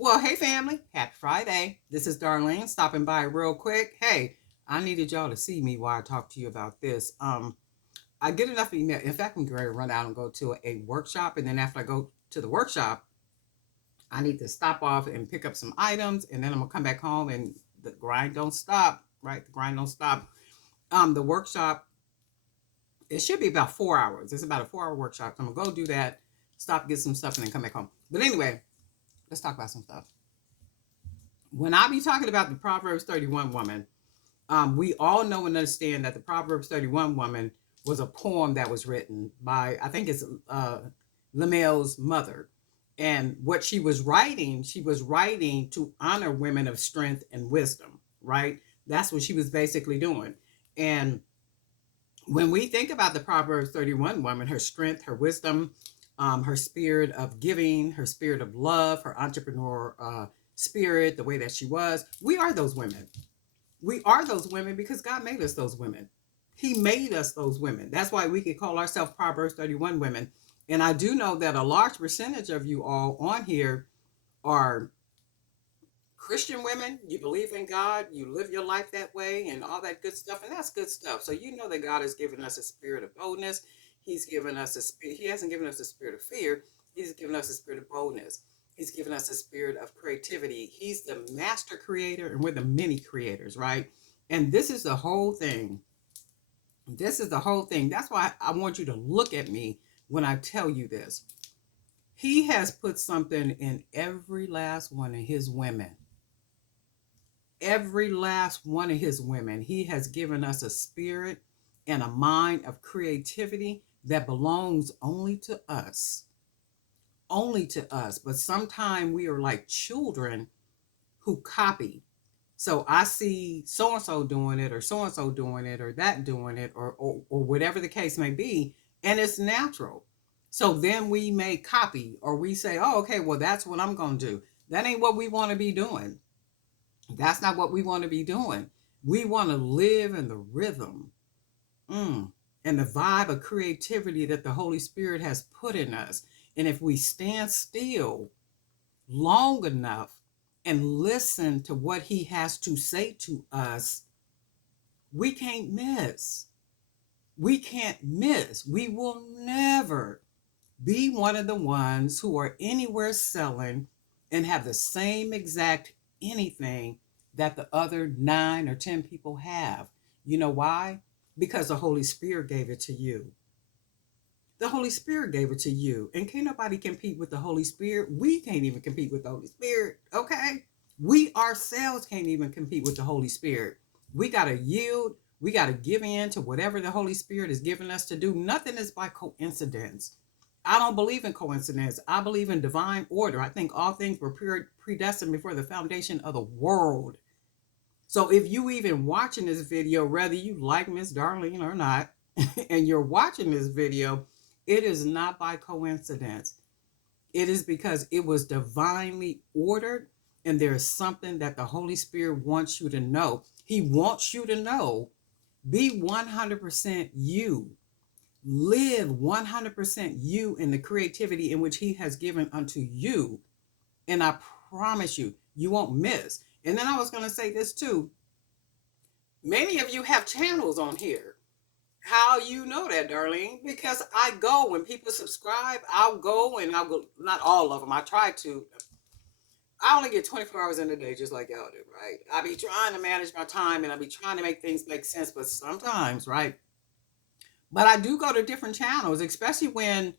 Well, hey family, happy Friday. This is Darlene stopping by real quick. Hey, I needed y'all to see me while I talk to you about this. I get enough email. In fact, I'm going to run out and go to a workshop, and then after I go to the workshop, I need to stop off and pick up some items, and then I'm gonna come back home, and the grind don't stop. Right, the grind don't stop. The workshop, it should be about 4 hours. It's about a 4 hour workshop. So I'm gonna go do that, stop, get some stuff, and then come back home. But anyway, let's talk about some stuff. When I be talking about the Proverbs 31 woman, we all know and understand that the Proverbs 31 woman was a poem that was written by, I think it's Lamel's mother. And what she was writing to honor women of strength and wisdom, right? That's what she was basically doing. And when we think about the Proverbs 31 woman, her strength, her wisdom, her spirit of giving, her spirit of love, her entrepreneur spirit, the way that she was, we are those women. We are those women because God made us those women. He made us those women. That's why we can call ourselves Proverbs 31 women. And I do know that a large percentage of you all on here are Christian women. You believe in God, you live your life that way, and all that good stuff. And that's good stuff. So you know that God has given us a spirit of boldness. He's given us a spirit. He hasn't given us a spirit of fear. He's given us a spirit of boldness. He's given us a spirit of creativity. He's the master creator, and we're the mini creators, right? And this is the whole thing. This is the whole thing. That's why I want you to look at me when I tell you this. He has put something in every last one of his women. Every last one of his women. He has given us a spirit and a mind of creativity that belongs only to us. Only to us. But sometimes we are like children who copy. So I see so and so doing it, or so and so doing it, or that doing it, or whatever the case may be, and it's natural. So then we may copy, or we say, "Oh, okay, well that's what I'm going to do." That ain't what we want to be doing. That's not what we want to be doing. We want to live in the rhythm, and the vibe of creativity that the Holy Spirit has put in us. And if we stand still long enough and listen to what he has to say to us, we can't miss. We can't miss. We will never be one of the ones who are anywhere selling and have the same exact anything that the other 9 or 10 people have. You know why? Because the Holy Spirit gave it to you. The Holy Spirit gave it to you. And can't nobody compete with the Holy Spirit. We can't even compete with the Holy Spirit. Okay? We ourselves can't even compete with the Holy Spirit. We got to yield. We got to give in to whatever the Holy Spirit is giving us to do. Nothing is by coincidence. I don't believe in coincidence. I believe in divine order. I think all things were predestined before the foundation of the world. So if you even watching this video, whether you like Miss Darlene or not, and you're watching this video, it is not by coincidence. It is because it was divinely ordered, and there is something that the Holy Spirit wants you to know. He wants you to know, be 100% you. Live 100% you in the creativity in which he has given unto you. And I promise you, you won't miss. And then I was going to say this too. Many of you have channels on here. How you know that, Darlene? Because I go when people subscribe, I'll go and I'll go, not all of them. I try to. I only get 24 hours in a day, just like y'all do, right? I be trying to manage my time and I be trying to make things make sense, but sometimes, right? But I do go to different channels, especially when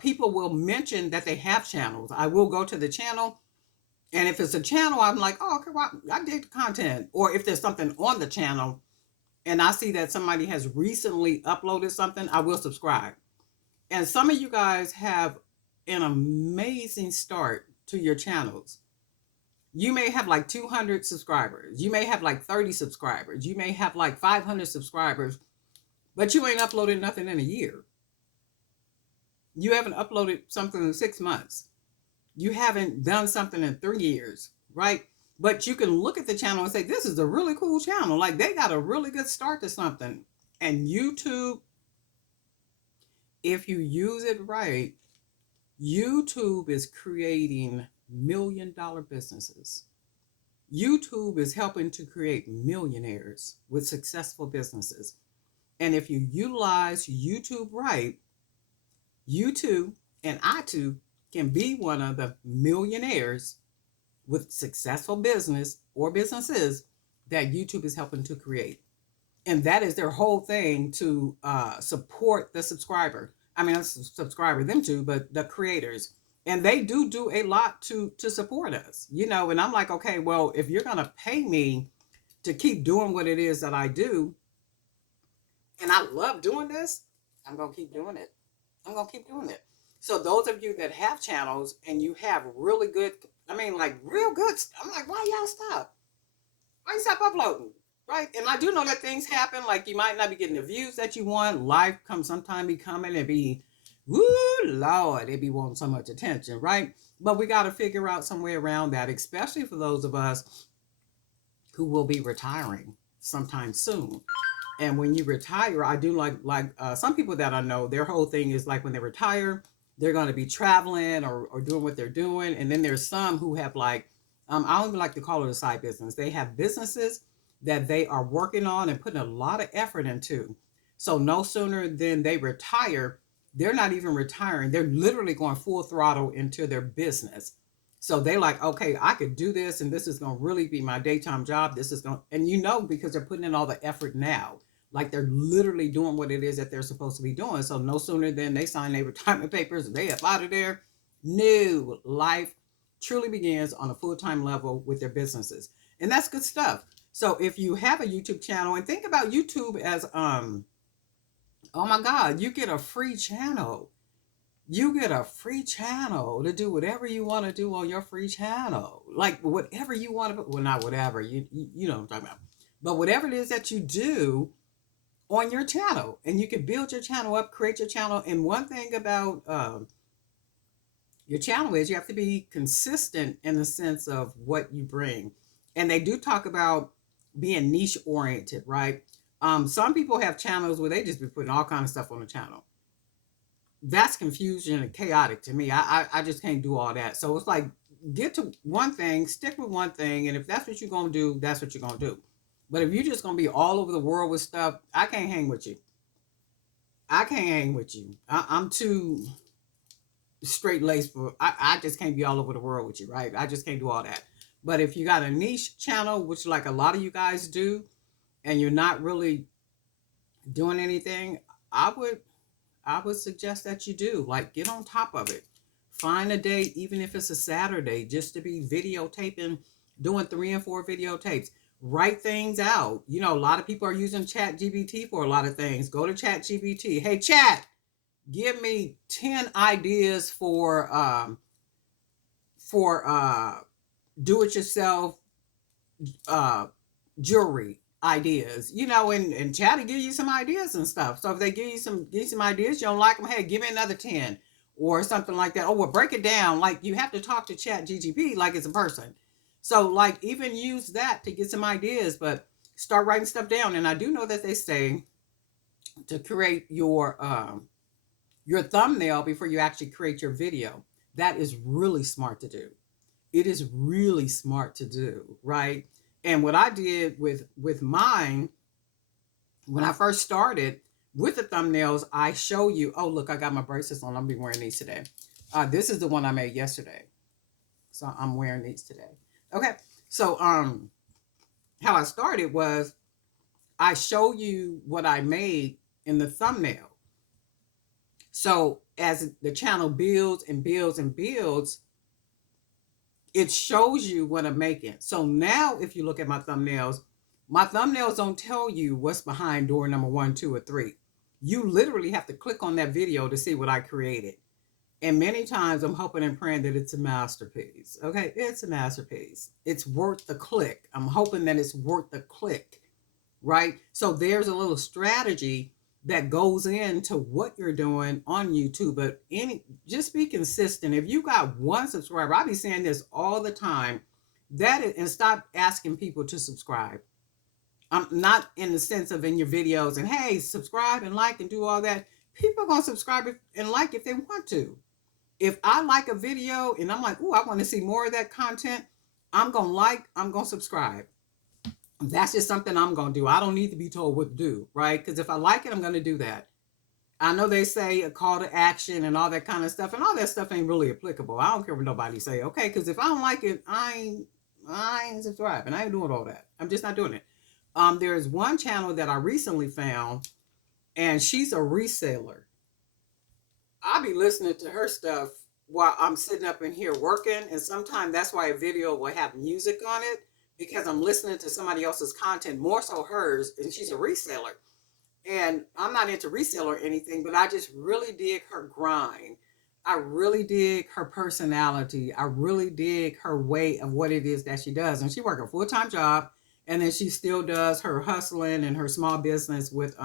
people will mention that they have channels. I will go to the channel, and if it's a channel, I'm like, oh, okay, well, I dig the content. Or if there's something on the channel, and I see that somebody has recently uploaded something, I will subscribe. And some of you guys have an amazing start to your channels. You may have like 200 subscribers. You may have like 30 subscribers. You may have like 500 subscribers, but you ain't uploaded nothing in a year. You haven't uploaded something in 6 months. You haven't done something in 3 years, right? But you can look at the channel and say, this is a really cool channel. Like they got a really good start to something. And YouTube, if you use it right, YouTube is creating multi-million-dollar businesses. YouTube is helping to create millionaires with successful businesses. And if you utilize YouTube right, you too and I too can be one of the millionaires with successful business or businesses that YouTube is helping to create. And that is their whole thing, to support the subscriber. I mean, not subscriber, them too, but the creators. And they do a lot to support us, you know. And I'm like, okay, well, if you're gonna pay me to keep doing what it is that I do, and I love doing this, I'm gonna keep doing it. I'm gonna keep doing it. So those of you that have channels and you have really good, I mean, like real good, I'm like, why y'all stop? Why you stop uploading? Right? And I do know that things happen. Like you might not be getting the views that you want. Life comes sometime be coming and be, woo, Lord, it be wanting so much attention, right? But we got to figure out some way around that, especially for those of us who will be retiring sometime soon. And when you retire, I do like some people that I know, their whole thing is like when they retire, they're going to be traveling or doing what they're doing. And then there's some who have like, I don't even like to call it a side business. They have businesses that they are working on and putting a lot of effort into. So no sooner than they retire, they're not even retiring. They're literally going full throttle into their business. So they like, okay, I could do this, and this is going to really be my daytime job. This is going, and you know, because they're putting in all the effort now, like they're literally doing what it is that they're supposed to be doing. So no sooner than they sign their retirement papers, they up out of there. New life truly begins on a full-time level with their businesses, and that's good stuff. So if you have a YouTube channel, and think about YouTube as oh my God, you get a free channel. You get a free channel to do whatever you want to do on your free channel. Like whatever you want to, well, not whatever, you know what I'm talking about. But whatever it is that you do on your channel, and you can build your channel up, create your channel. And one thing about your channel is you have to be consistent in the sense of what you bring. And they do talk about being niche oriented, right? Some people have channels where they just be putting all kind of stuff on the channel. That's confusion and chaotic to me. I just can't do all that. So it's like, get to one thing, stick with one thing, and if that's what you're gonna do, that's what you're gonna do. But if you're just gonna be all over the world with stuff, I can't hang with you. I can't hang with you. I'm too straight laced for. I just can't be all over the world with you, right? I just can't do all that. But if you got a niche channel, which like a lot of you guys do, and you're not really doing anything, I would I would suggest that you do. Like, get on top of it. Find a day, even if it's a Saturday, just to be videotaping, doing 3 and 4 videotapes. Write things out. You know, a lot of people are using Chat GBT for a lot of things. Go to Chat GBT. Hey, Chat, give me 10 ideas for do-it-yourself uh, jewelry ideas, you know, and Chat to give you some ideas and stuff. So if they give you some ideas, you don't like them, hey, give me another 10 or something like that. Oh, well, break it down. Like, you have to talk to Chat GGP like it's a person. So like, even use that to get some ideas, but start writing stuff down. And I do know that they say to create your thumbnail before you actually create your video. That is really smart to do. It is really smart to do, right? And what I did with mine, when I first started with the thumbnails, I show you, oh, look, I got my bracelets on. I'll be wearing these today. This is the one I made yesterday. So I'm wearing these today. Okay. So how I started was I show you what I made in the thumbnail. So as the channel builds and builds and builds, it shows you what I'm making. So now if you look at my thumbnails don't tell you what's behind door number 1, 2, or 3. You literally have to click on that video to see what I created. And many times I'm hoping and praying that it's a masterpiece. Okay, it's a masterpiece. It's worth the click. I'm hoping that it's worth the click, right? So there's a little strategy that goes into what you're doing on YouTube. But just be consistent. If you got 1 subscriber, I'll be saying this all the time, and stop asking people to subscribe. I'm not in the sense of in your videos and, hey, subscribe and like and do all that. People are going to subscribe and like if they want to. If I like a video and I'm like, oh, I want to see more of that content, I'm going to subscribe. That's just something I'm going to do. I don't need to be told what to do, right? Because if I like it, I'm going to do that. I know they say a call to action and all that kind of stuff, and all that stuff ain't really applicable. I don't care what nobody say, okay? Because if I don't like it, I ain't subscribing. I ain't doing all that. I'm just not doing it. There's one channel that I recently found, and she's a reseller. I'll be listening to her stuff while I'm sitting up in here working, and sometimes that's why a video will have music on it, because I'm listening to somebody else's content, more so hers, and she's a reseller. And I'm not into resale or anything, but I just really dig her grind. I really dig her personality. I really dig her way of what it is that she does. And she works a full-time job, and then she still does her hustling and her small business with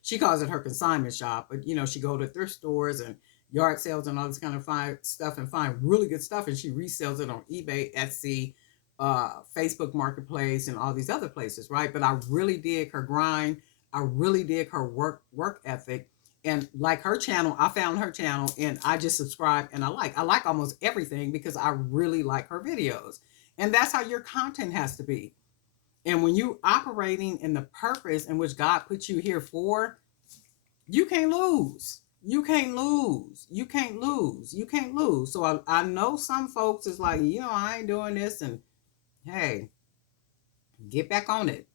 she calls it her consignment shop, but she go to thrift stores and yard sales and all this kind of fine stuff and find really good stuff, and she resells it on eBay, Etsy, Facebook Marketplace, and all these other places, right? But I really dig her grind. I really dig her work ethic. And like her channel, I found her channel and I just subscribe, and I like almost everything because I really like her videos. And that's how your content has to be. And when you operating in the purpose in which God put you here for, you can't lose. You can't lose. You can't lose. You can't lose. So I know some folks is like, I ain't doing this. And hey, get back on it.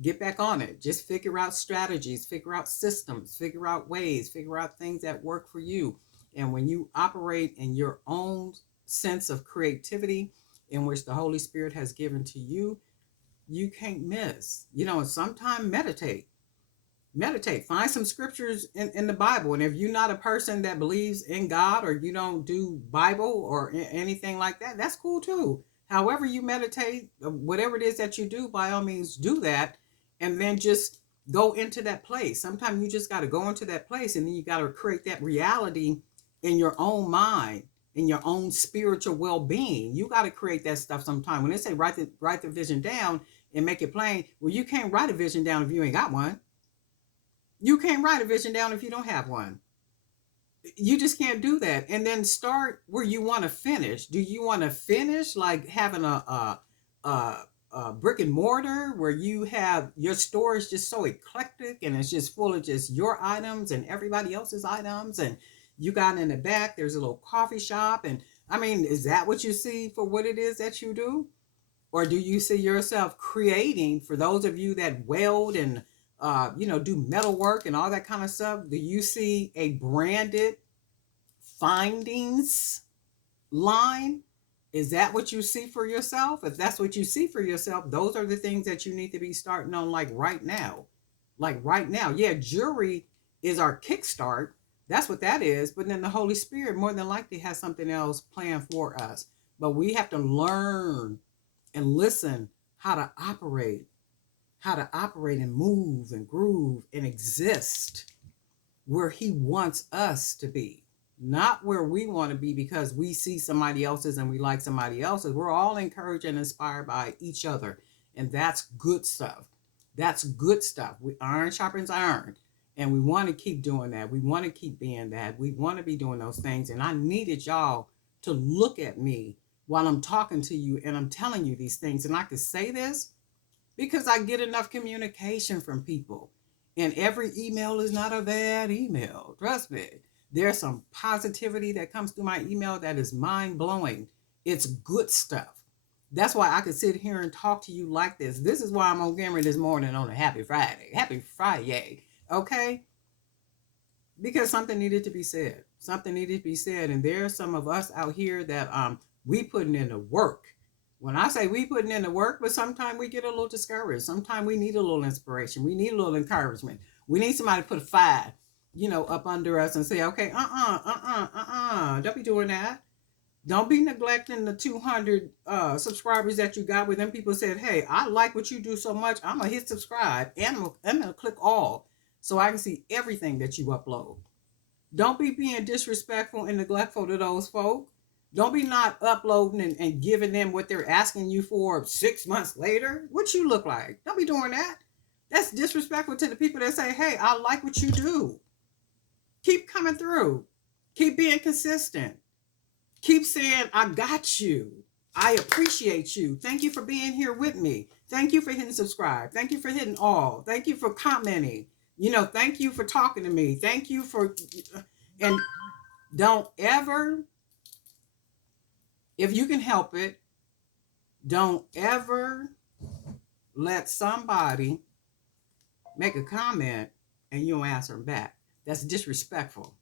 Get back on it. Just figure out strategies, figure out systems, figure out ways, figure out things that work for you. And when you operate in your own sense of creativity in which the Holy Spirit has given to you, you can't miss. And sometimes meditate, find some scriptures in the Bible. And if you're not a person that believes in God, or you don't do Bible or anything like that, that's cool too. However you meditate, whatever it is that you do, by all means do that, and then just go into that place. Sometimes you just got to go into that place, and then you got to create that reality in your own mind, in your own spiritual well-being. You got to create that stuff sometime. When they say write the vision down and make it plain, well, you can't write a vision down if you ain't got one. You can't write a vision down if you don't have one. You just can't do that. And then start where you want to finish. Do you want to finish like having a brick and mortar where you have your store is just so eclectic and it's just full of just your items and everybody else's items, and you got in the back there's a little coffee shop, and I mean, is that what you see for what it is that you do? Or do you see yourself creating, for those of you that weld and do metal work and all that kind of stuff, do you see a branded findings line? Is that what you see for yourself? If that's what you see for yourself, those are the things that you need to be starting on like right now. Like right now. Yeah, jewelry is our kickstart. That's what that is. But then the Holy Spirit more than likely has something else planned for us. But we have to learn and listen how to operate and move and groove and exist where he wants us to be, not where we want to be because we see somebody else's and we like somebody else's. We're all encouraged and inspired by each other, and that's good stuff. That's good stuff. Iron sharpens iron, and we want to keep doing that. We want to keep being that. We want to be doing those things, and I needed y'all to look at me while I'm talking to you and I'm telling you these things, and I could say this because I get enough communication from people. And every email is not a bad email. Trust me. There's some positivity that comes through my email that is mind-blowing. It's good stuff. That's why I could sit here and talk to you like this. This is why I'm on camera this morning on a Happy Friday. Happy Friday. Okay? Because something needed to be said. Something needed to be said. And there's some of us out here that we putting in the work. When I say we putting in the work, but sometimes we get a little discouraged. Sometimes we need a little inspiration. We need a little encouragement. We need somebody to put a fire, up under us and say, okay, don't be doing that. Don't be neglecting the 200 subscribers that you got, where them people said, hey, I like what you do so much, I'm going to hit subscribe and I'm going to click all so I can see everything that you upload. Don't be being disrespectful and neglectful to those folk. Don't be not uploading and giving them what they're asking you for 6 months later. What you look like? Don't be doing that. That's disrespectful to the people that say, hey, I like what you do. Keep coming through. Keep being consistent. Keep saying, I got you. I appreciate you. Thank you for being here with me. Thank you for hitting subscribe. Thank you for hitting all. Thank you for commenting. Thank you for talking to me. Thank you for, and don't ever, if you can help it, don't ever let somebody make a comment and you don't answer them back. That's disrespectful.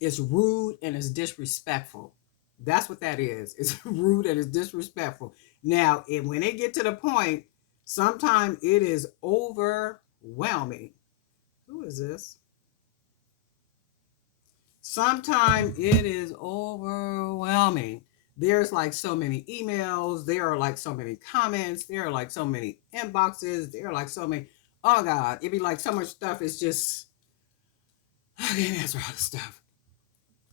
It's rude and it's disrespectful. That's what that is. It's rude and it's disrespectful. Now, when they get to the point, sometimes it is overwhelming. Who is this? Sometimes it is overwhelming. There's like so many emails. There are like so many comments. There are like so many inboxes. There are like so many. Oh God, it'd be like so much stuff. It's just, I can't answer all the stuff.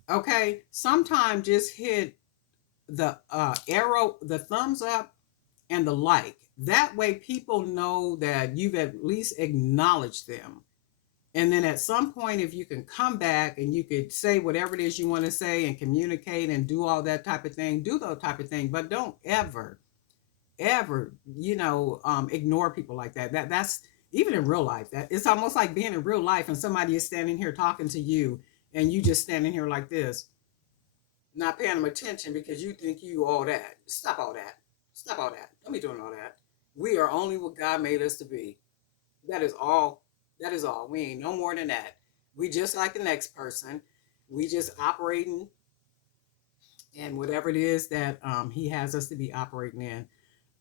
Okay, sometimes just hit the arrow, the thumbs up, and the like. That way, people know that you've at least acknowledged them. And then at some point, if you can come back and you could say whatever it is you want to say and communicate and do all that type of thing, do those type of thing. But don't ever, ever, ignore people like that. That's even in real life. That it's almost like being in real life and somebody is standing here talking to you and you just standing here like this, not paying them attention because you think you all that. Stop all that. Stop all that. Don't be doing all that. We are only what God made us to be. That is all. That is all. We ain't no more than that. We just like the next person. We just operating in whatever it is that he has us to be operating in.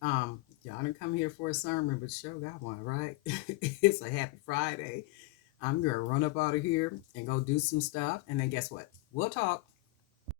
Y'all didn't come here for a sermon, but sure got one, right? It's a happy Friday. I'm gonna run up out of here and go do some stuff. And then guess what? We'll talk.